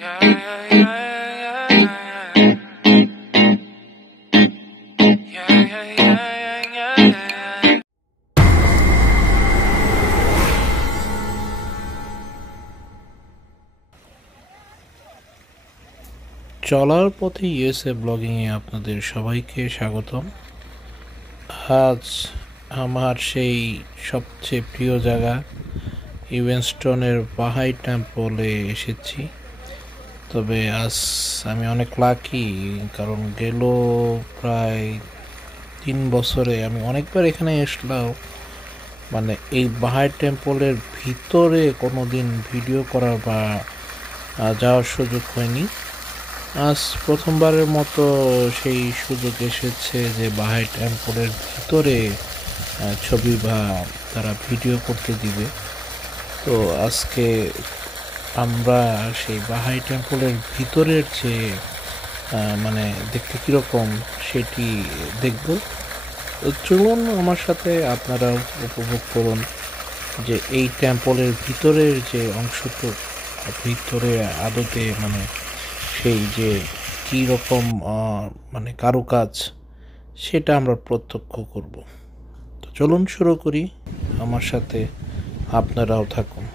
চলার পথে ইউএসএ ব্লগিংয়ে আপনাদের সবাইকে স্বাগতম। আজ আমার সেই সবচেয়ে প্রিয় জায়গা ইভেনস্টনের বাহাই টেম্পলে এসেছি। তবে আজ আমি অনেক লাকি, কারণ গেল প্রায় 3 বছরে আমি অনেকবার এখানে আসলাম, মানে এই বাহাই টেম্পলের ভিতরে কোনো দিন ভিডিও করার বা যাওয়ার সুযোগ হয়নি। আজ প্রথমবারের মতো সেই সুযোগ এসেছে যে বাহাই টেম্পলের ভিতরে ছবি বা তারা ভিডিও করতে দিবে। তো আজকে আমরা সেই বাহাই টেম্পলের ভিতরের যে মানে দেখতে কীরকম সেটি দেখব। চলুন আমার সাথে আপনারাও উপভোগ করুন যে এই টেম্পলের ভিতরের যে অংশটুকু ভিতরে আদতে মানে সেই যে কী রকম মানে কারুকাজ সেটা আমরা প্রত্যক্ষ করব। তো চলুন শুরু করি, আমার সাথে আপনারাও থাকুন।